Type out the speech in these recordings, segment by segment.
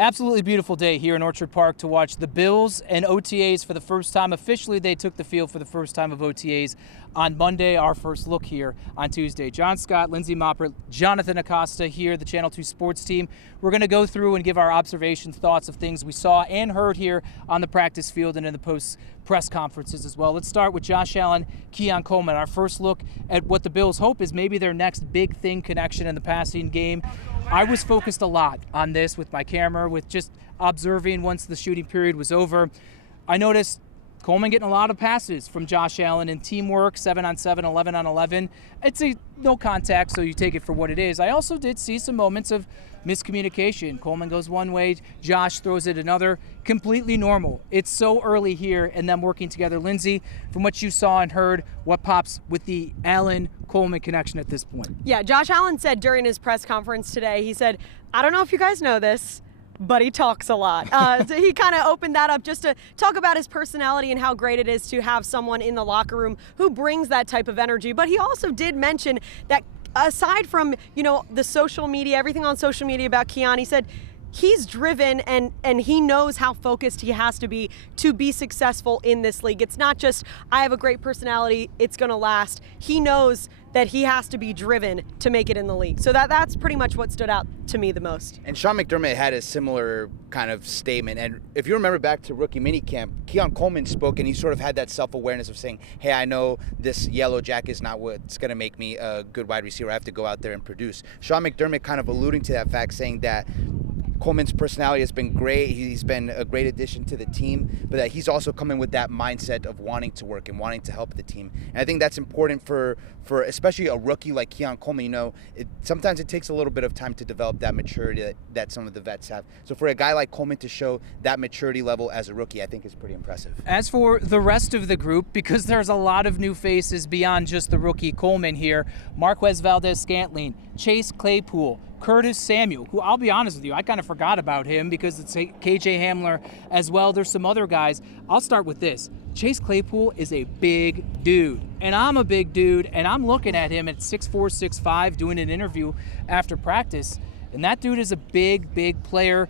Absolutely beautiful day here in Orchard Park to watch the Bills and OTAs for the first time. Officially, they took the field for the first time of OTAs on Monday. Our first look here on Tuesday. John Scott, Lindsey Moppert, Jonathan Acosta here, the Channel 2 sports team. We're going to go through and give our observations, thoughts of things we saw and heard here on the practice field and in the post press conferences as well. Let's start with Josh Allen, Coleman. Our first look at what the Bills hope is maybe their next big thing connection in the passing game. I was focused a lot on this with my camera, with just observing once the shooting period was over. I noticed Coleman getting a lot of passes from Josh Allen in teamwork, 7-on-7, 11-on-11. It's a no contact, so you take it for what it is. I also did see some moments of miscommunication. Coleman goes one way, Josh throws it another. Completely normal. It's so early here and them working together. Lindsey, from what you saw and heard, what pops with the Allen-Coleman connection at this point? Yeah, Josh Allen said during his press conference today, he said, I don't know if you guys know this, but he talks a lot. So he kind of opened that up just to talk about his personality and how great it is to have someone in the locker room who brings that type of energy. But he also did mention that aside from, the social media, everything on social media about Keon, he said he's driven and he knows how focused he has to be successful in this league. It's not just, I have a great personality, it's going to last. He knows that he has to be driven to make it in the league. So that's pretty much what stood out to me the most. And Sean McDermott had a similar kind of statement. And if you remember back to rookie minicamp, Coleman spoke and he sort of had that self-awareness of saying, hey, I know this yellow jacket is not what's going to make me a good wide receiver. I have to go out there and produce. Sean McDermott kind of alluding to that fact, saying that Coleman's personality has been great. He's been a great addition to the team, but that he's also coming with that mindset of wanting to work and wanting to help the team. And I think that's important for especially a rookie like Coleman. Sometimes it takes a little bit of time to develop that maturity that some of the vets have. So for a guy like Coleman to show that maturity level as a rookie, I think is pretty impressive. As for the rest of the group, because there's a lot of new faces beyond just the rookie Coleman here, Valdes-Scantling, Chase Claypool, Curtis Samuel, who I'll be honest with you, I kind of forgot about him because it's KJ Hamler as well. There's some other guys. I'll start with this. Chase Claypool is a big dude, and I'm a big dude, and I'm looking at him at 6'4", 6'5", doing an interview after practice, and that dude is a big player.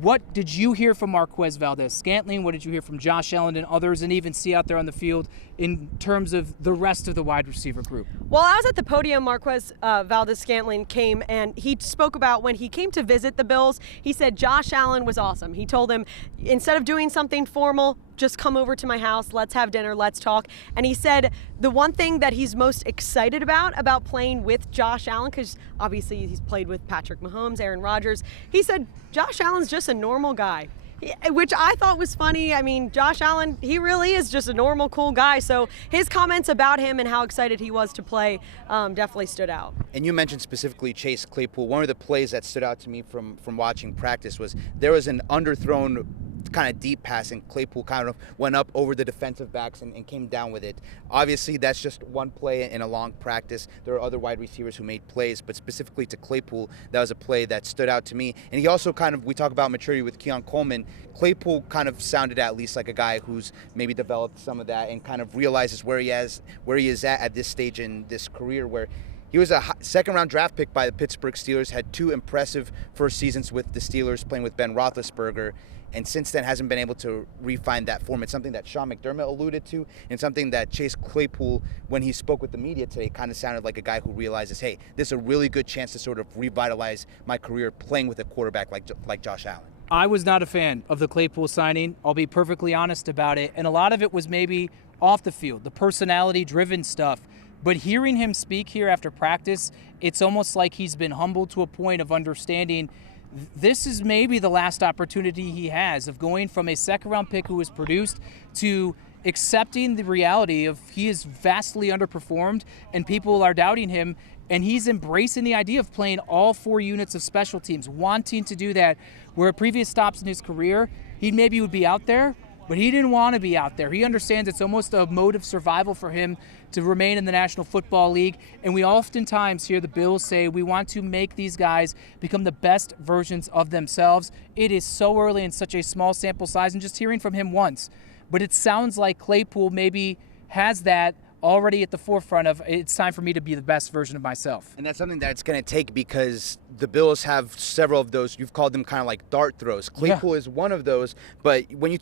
What did you hear from Valdes-Scantling? What did you hear from Josh Allen and others, and even see out there on the field in terms of the rest of the wide receiver group? Well, I was at the podium. Valdes-Scantling came, and he spoke about when he came to visit the Bills. He said Josh Allen was awesome. He told him, instead of doing something formal, just come over to my house, let's have dinner, let's talk. And he said the one thing that he's most excited about playing with Josh Allen, because obviously he's played with Patrick Mahomes, Aaron Rodgers, he said Josh Allen's just a normal guy. Which I thought was funny. I mean, Josh Allen, he really is just a normal, cool guy. So his comments about him and how excited he was to play definitely stood out. And you mentioned specifically Chase Claypool. One of the plays that stood out to me from watching practice was there was an underthrown kind of deep pass, and Claypool kind of went up over the defensive backs and came down with it. Obviously, that's just one play in a long practice. There are other wide receivers who made plays, but specifically to Claypool, that was a play that stood out to me. And he also we talk about maturity with Coleman. Claypool kind of sounded at least like a guy who's maybe developed some of that and kind of realizes where he is at this stage in this career, where he was a second-round draft pick by the Pittsburgh Steelers, had 2 impressive first seasons with the Steelers playing with Ben Roethlisberger, and since then hasn't been able to refine that form. It's something that Sean McDermott alluded to, and something that Chase Claypool, when he spoke with the media today, kind of sounded like a guy who realizes, hey, this is a really good chance to sort of revitalize my career playing with a quarterback like Josh Allen. I was not a fan of the Claypool signing. I'll be perfectly honest about it. And a lot of it was maybe off the field, the personality-driven stuff. But hearing him speak here after practice, it's almost like he's been humbled to a point of understanding this is maybe the last opportunity he has of going from a second-round pick who was produced to accepting the reality of he is vastly underperformed and people are doubting him, and he's embracing the idea of playing all 4 units of special teams, wanting to do that, where at previous stops in his career, he maybe would be out there, but he didn't want to be out there. He understands it's almost a mode of survival for him to remain in the National Football League. And we oftentimes hear the Bills say we want to make these guys become the best versions of themselves. It is so early in such a small sample size, and just hearing from him once. But it sounds like Claypool maybe has that already at the forefront of it's time for me to be the best version of myself. And that's something that's going to take because the Bills have several of those. You've called them kind of like dart throws. Claypool is one of those. But when you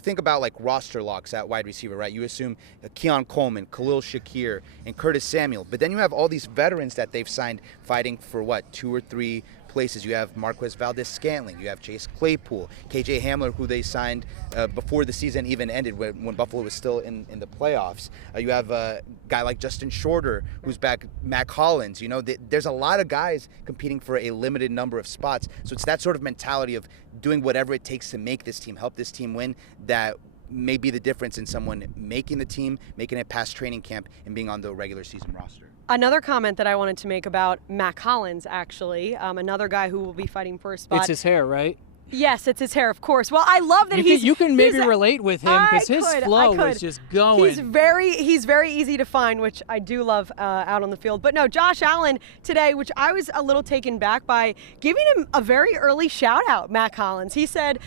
think about like roster locks at wide receiver, right? You assume Keon Coleman, Khalil Shakir, and Curtis Samuel. But then you have all these veterans that they've signed fighting for 2 or 3 places. You have Marquez Valdes-Scantling, you have Chase Claypool, KJ Hamler, who they signed before the season even ended when Buffalo was still in the playoffs. You have a guy like Justin Shorter, who's back, Mackle Hollins. There's a lot of guys competing for a limited number of spots. So it's that sort of mentality of doing whatever it takes to make this team, help this team win, that may be the difference in someone making the team, making it past training camp, and being on the regular season roster. Another comment that I wanted to make about Mackle Hollins, actually, another guy who will be fighting for a spot. It's his hair, right? Yes, it's his hair, of course. Well, I love that you can maybe relate with him because his flow was just going. He's very easy to find, which I do love out on the field. But no, Josh Allen today, which I was a little taken back by, giving him a very early shout out, Mackle Hollins. He said,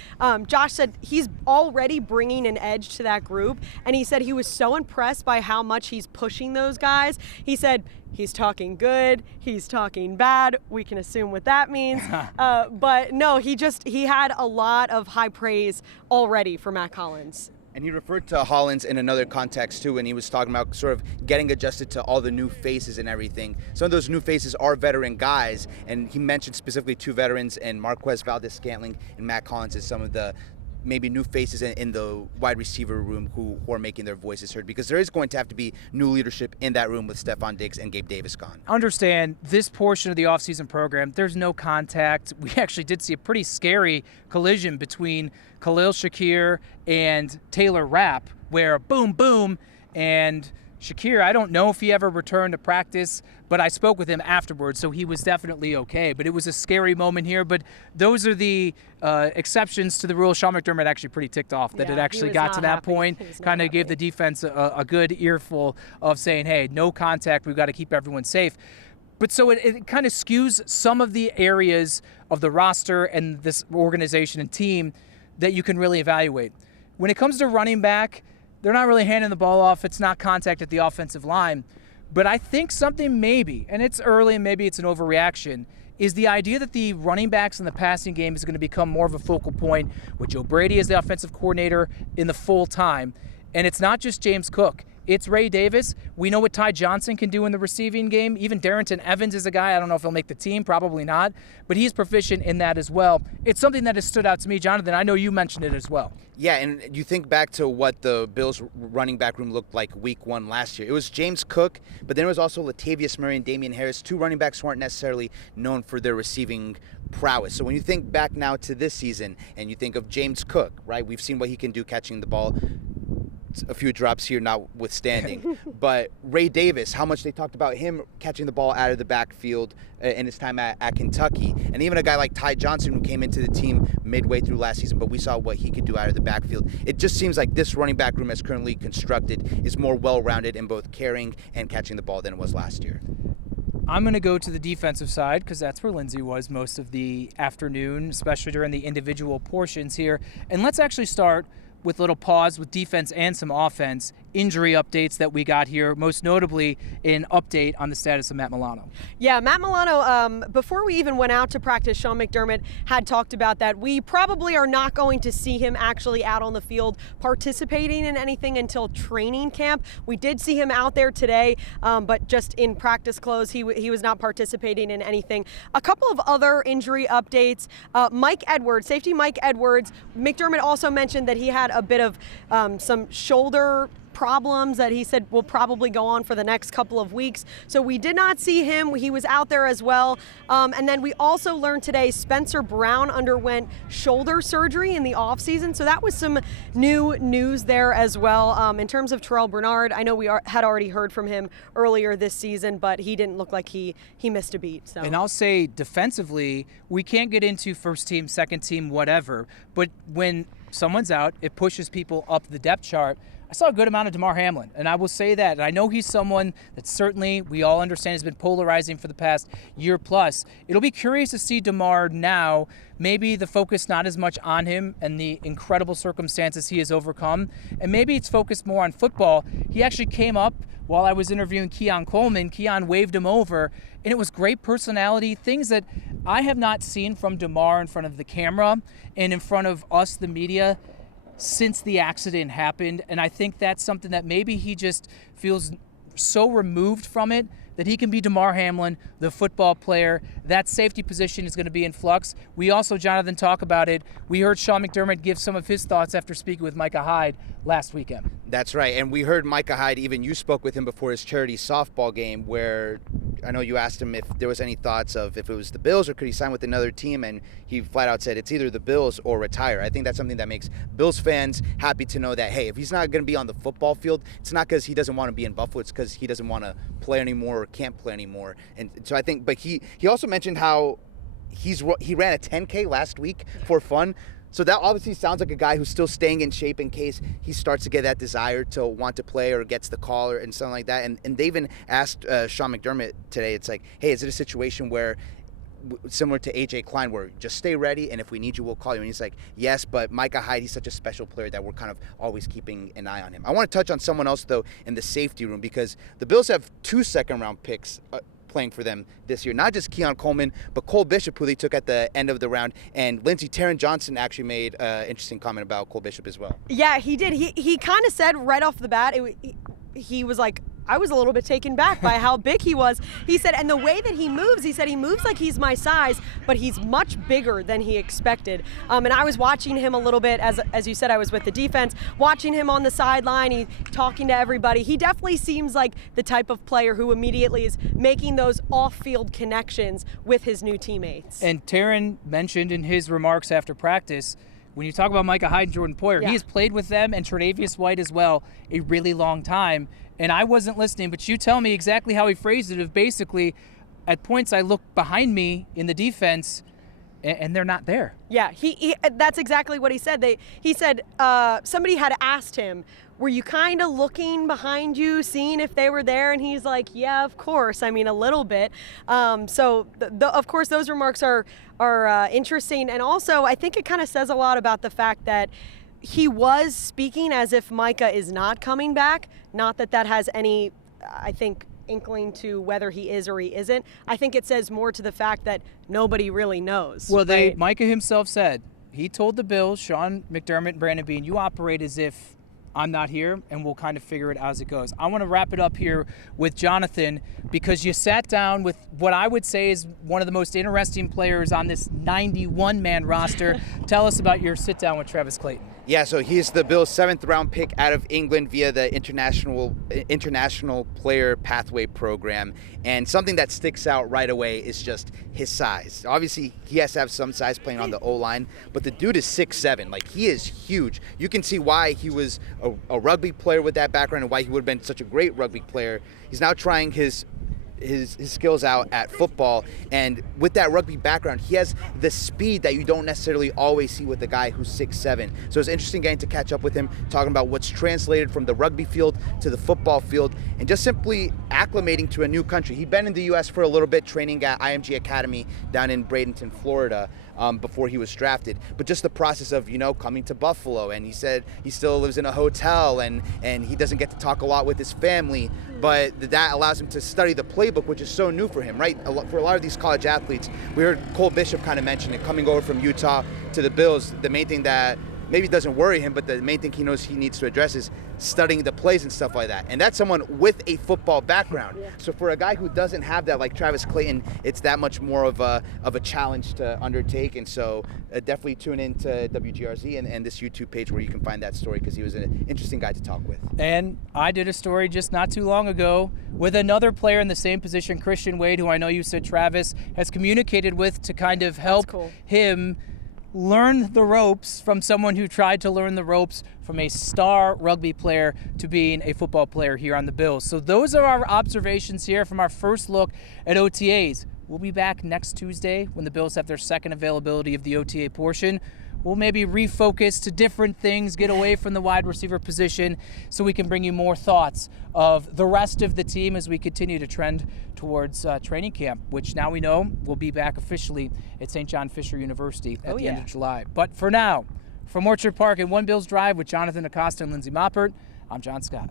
Josh said he's already bringing an edge to that group, and he said he was so impressed by how much he's pushing those guys. He said, he's talking good, he's talking bad. We can assume what that means. But no, he had a lot of high praise already for Mackle Hollins. And he referred to Hollins in another context too, and he was talking about sort of getting adjusted to all the new faces and everything. Some of those new faces are veteran guys, and he mentioned specifically 2 veterans, and Marquez Valdes-Scantling and Mackle Hollins as some of the maybe new faces in the wide receiver room who are making their voices heard, because there is going to have to be new leadership in that room with Stephon Diggs and Gabe Davis gone. Understand, this portion of the offseason program, there's no contact. We actually did see a pretty scary collision between Khalil Shakir and Taylor Rapp, where boom, boom, and Shakir, I don't know if he ever returned to practice, but I spoke with him afterwards, so he was definitely okay. But it was a scary moment here. But those are the exceptions to the rule. Sean McDermott actually pretty ticked off that it actually got to that point. Kind of gave the defense a good earful of saying, hey, no contact. We've got to keep everyone safe. But so it kind of skews some of the areas of the roster and this organization and team that you can really evaluate. When it comes to running back, they're not really handing the ball off. It's not contact at the offensive line. But I think something maybe, and it's early and maybe it's an overreaction, is the idea that the running backs in the passing game is going to become more of a focal point with Joe Brady as the offensive coordinator in the full time. And it's not just James Cook. It's Ray Davis. We know what Ty Johnson can do in the receiving game. Even Darrington Evans is a guy. I don't know if he'll make the team. Probably not. But he's proficient in that as well. It's something that has stood out to me, Jonathan. I know you mentioned it as well. Yeah, and you think back to what the Bills' running back room looked like week 1 last year. It was James Cook, but then it was also Latavius Murray and Damian Harris, 2 running backs who aren't necessarily known for their receiving prowess. So when you think back now to this season and you think of James Cook, right, we've seen what he can do catching the ball. A few drops here notwithstanding. But Ray Davis, how much they talked about him catching the ball out of the backfield in his time at Kentucky. And even a guy like Ty Johnson, who came into the team midway through last season, but we saw what he could do out of the backfield. It just seems like this running back room as currently constructed is more well-rounded in both carrying and catching the ball than it was last year. I'm going to go to the defensive side because that's where Lindsay was most of the afternoon, especially during the individual portions here. And let's actually start with a little pause with defense and some offense. Injury updates that we got here, most notably an update on the status of Matt Milano. Yeah, Matt Milano, before we even went out to practice, Sean McDermott had talked about that. We probably are not going to see him actually out on the field participating in anything until training camp. We did see him out there today, but just in practice clothes. He was not participating in anything. A couple of other injury updates. Mike Edwards, safety Mike Edwards, McDermott also mentioned that he had a bit of some shoulder problems that he said will probably go on for the next couple of weeks. So we did not see him. He was out there as well. And then we also learned today Spencer Brown underwent shoulder surgery in the offseason. So that was some new news there as well. In terms of Terrell Bernard, I know we had already heard from him earlier this season, but he didn't look like he missed a beat. So. And I'll say defensively, we can't get into first team, second team, whatever. But when someone's out, it pushes people up the depth chart. I saw a good amount of DeMar Hamlin, and I will say that. And I know he's someone that certainly we all understand has been polarizing for the past year plus. It'll be curious to see DeMar now, maybe the focus not as much on him and the incredible circumstances he has overcome, and maybe it's focused more on football. He actually came up while I was interviewing Coleman, Keon waved him over, and it was great personality, things that I have not seen from DeMar in front of the camera and in front of us, the media, since the accident happened. And I think that's something that maybe he just feels so removed from it that he can be DeMar Hamlin, the football player. That safety position is going to be in flux. We also, Jonathan, talk about it. We heard Sean McDermott give some of his thoughts after speaking with Micah Hyde last weekend. That's right. And we heard Micah Hyde, even you spoke with him before his charity softball game, where I know you asked him if there was any thoughts of if it was the Bills or could he sign with another team, and he flat out said it's either the Bills or retire. I think that's something that makes Bills fans happy to know that, hey, if he's not going to be on the football field, it's not because he doesn't want to be in Buffalo, it's because he doesn't want to play anymore or can't play anymore. And so I think, but he also mentioned how he ran a 10K last week for fun. So that obviously sounds like a guy who's still staying in shape in case he starts to get that desire to want to play or gets the call and something like that. And they even asked Sean McDermott today, it's like, hey, is it a situation where, similar to A.J. Klein, where just stay ready and if we need you, we'll call you? And he's like, yes, but Micah Hyde, he's such a special player that we're kind of always keeping an eye on him. I want to touch on someone else, though, in the safety room, because the Bills have 2 second-round picks playing for them this year. Not just Keon Coleman, but Cole Bishop, who they took at the end of the round. And Lindsey Taron Johnson actually made an interesting comment about Cole Bishop as well. Yeah, he did. He kind of said right off the bat, he was like, I was a little bit taken back by how big he was. He said, and the way that he moves, he said he moves like he's my size, but he's much bigger than he expected. And I was watching him a little bit, as you said, I was with the defense, watching him on the sideline, he talking to everybody. He definitely seems like the type of player who immediately is making those off-field connections with his new teammates. And Taron mentioned in his remarks after practice, when you talk about Micah Hyde and Jordan Poyer, he has played with them and Tre'Davious White as well a really long time. And I wasn't listening, but you tell me exactly how he phrased it. Of basically, at points I look behind me in the defense, and they're not there. Yeah, that's exactly what he said. He said somebody had asked him, were you kind of looking behind you, seeing if they were there? And he's like, yeah, of course. I mean, a little bit. So, of course, those remarks are interesting. And also, I think it kind of says a lot about the fact that he was speaking as if Micah is not coming back. Not that has any, I think, inkling to whether he is or he isn't. I think it says more to the fact that nobody really knows. Well, Micah himself said, he told the Bills, Sean McDermott and Brandon Beane, you operate as if I'm not here, and we'll kind of figure it out as it goes. I want to wrap it up here with Jonathan, because you sat down with what I would say is one of the most interesting players on this 91-man roster. Tell us about your sit-down with Travis Clayton. Yeah, so he's the Bills' 7th-round pick out of England via the International Player Pathway Program. And something that sticks out right away is just his size. Obviously, he has to have some size playing on the O-line, but the dude is 6'7". Like, he is huge. You can see why he was a rugby player with that background and why he would have been such a great rugby player. He's now trying his skills out at football, and with that rugby background, he has the speed that you don't necessarily always see with a guy who's 6'7". So it's interesting getting to catch up with him, talking about what's translated from the rugby field to the football field, and just simply acclimating to a new country. He'd been in the U.S. for a little bit, training at IMG Academy down in Bradenton, Florida, before he was drafted. But just the process of, coming to Buffalo, and he said he still lives in a hotel and he doesn't get to talk a lot with his family, but that allows him to study the playbook, which is so new for him, right? For a lot of these college athletes, we heard Cole Bishop kind of mention it, coming over from Utah to the Bills, the main thing that maybe doesn't worry him, but the main thing he knows he needs to address is studying the plays and stuff like that. And that's someone with a football background. Yeah. So for a guy who doesn't have that, like Travis Clayton, it's that much more of a challenge to undertake. And so definitely tune in to WGRZ and this YouTube page where you can find that story, because he was an interesting guy to talk with. And I did a story just not too long ago with another player in the same position, Christian Wade, who I know you said Travis has communicated with to kind of help him learn the ropes from someone who tried to learn the ropes from a star rugby player to being a football player here on the Bills. So those are our observations here from our first look at OTAs. We'll be back next Tuesday when the Bills have their second availability of the OTA portion. We'll maybe refocus to different things, get away from the wide receiver position, so we can bring you more thoughts of the rest of the team as we continue to trend towards training camp, which now we know will be back officially at St. John Fisher University at the end of July. But for now, from Orchard Park and One Bills Drive with Jonathan Acosta and Lindsey Moppert, I'm John Scott.